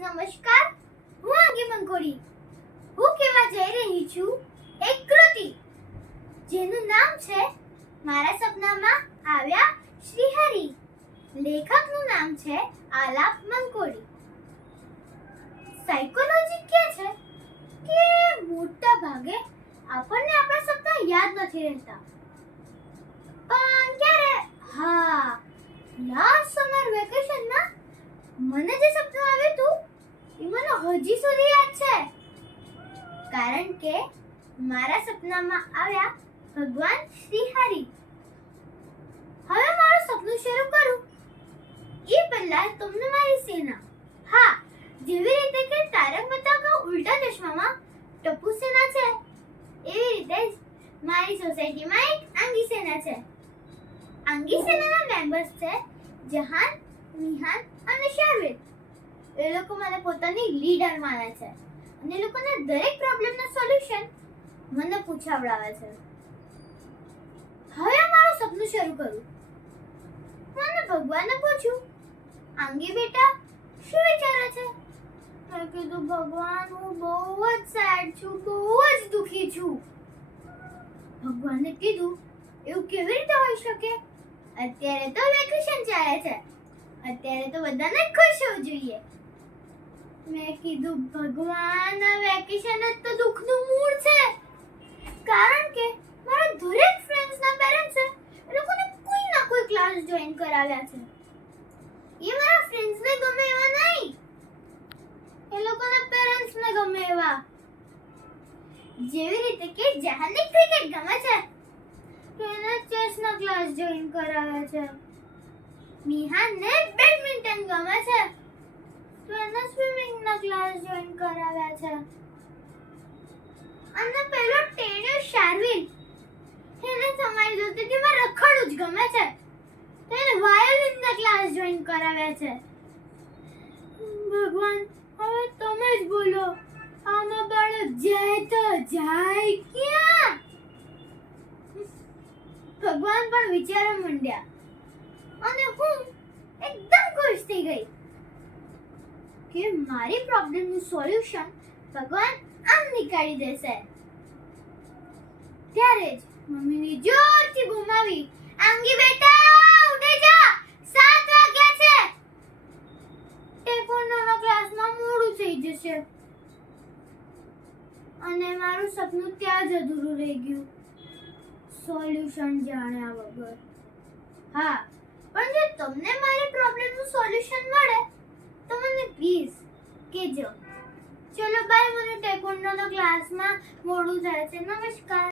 નમસ્કાર, હું આગે કોડી હું કહેવા જઈ રહી છું, એક કૃતિ, જેનું નામ છે મારા સપનામાં આવ્યા શ્રી હરિ લેખકનું નામ છે આલાપ મંકોડી સાયકોલોજી કહે છે કે મોટા ભાગે આપણને આપણા સપના યાદ નથી રહેતા. પણ ક્યારે? હા લાસ્ટ સમર વેકેશનમાં મને જે સપનું આવ્યું હતું એ મને હજી સુધી યાદ છે? કારણ કે મારા સપનામાં આવ્યા ભગવાન શ્રી હરિ હવે મારું સપનું શરૂ કરું. એ પહેલા તમને મારી સેના. હા, જેવી રીતે કે તારક મહેતા કા ઉલ્ટા ચશ્મામાં ટપુ સેના છે, એવી રીતે જ મારી સોસાયટીમાં એક આંગી સેના છે. આંગી સેનાના મેમ્બર્સ છે જહાન નિહાન અને શારવિન એ લોકો મને પોતાની લીડર માને છે. અને એ લોકોના દરેક પ્રોબ્લેમના સોલ્યુશન મને પૂછાવડાવે છે. હવે મારું સપનું શરૂ કરું. મને ભગવાનને પૂછ્યું, આંગી બેટા, શું વિચારે છે? મેં કીધું, ભગવાન, હું બહુ જ સેડ છું, બહુ જ દુખી છું. ભગવાને કીધું, એવું કેવી રીતે હોઈ શકે? અત્યારે તો વેકેશન ચાલે છે. અત્યારે તો બધાને ખુશ હોવું જોઈએ. મેં કીધું, ભગવાન, આ વેકેશન જ તો દુઃખનું મૂળ છે. કારણ કે મારા દરેક ફ્રેન્ડ્સના પેરેન્ટ્સ છે. એ લોકોને કોઈ ના કોઈ ક્લાસ જોઈન કરાવ્યા છે. એ મારા ફ્રેન્ડ્સને ગમે એવા નહીં. એ લોકોના પેરેન્ટ્સને ગમે એવા. જેવી રીતે કે જહાનને ક્રિકેટ ગમે છે, તો એને ચેસના ક્લાસ જોઈન કરાવે છે. મિહાનને બેડમિન્ટન ગમે છે. તો એને સ્વિમિંગના ક્લાસ જોઈન કરાવ્યા છે. અને પેલો ટેન્યુ શાર્વિલ એને તમારી દોસ્તીમાં રખડું જ ગમે છે. તો એને વાયોલિનના ક્લાસ જોઈન કરાવ્યા છે. ભગવાન, હવે તમે જ બોલો આમાં બાળક જાય તો જાય ક્યાં? ભગવાન પણ વિચારો મંડ્યા. અને હું એકદમ ખુશ થઈ ગઈ. કે મારી પ્રોબ્લેમનું સોલ્યુશન ભગવાન આમ નીકાળી દેશે. ત્યારે જ મમ્મીની જોરથી ગુમાવી આંગી બેટા, ઉઠી જા. સાત વાગ્યા છે. ટેકોન્ડોનો ક્લાસમાં મોડું થઈ જશે. અને મારું સપનું ત્યાં જ અધૂરું રહી ગયું. સોલ્યુશન જાણ્યા વગર. હા, પણ જો તમને મારી પ્રોબ્લેમનું સોલ્યુશન મળે તો મને પ્લીઝ કહેજો ચલો બાય મને ટેકોન્ડોના ક્લાસમાં મોડું થાય છે નમસ્કાર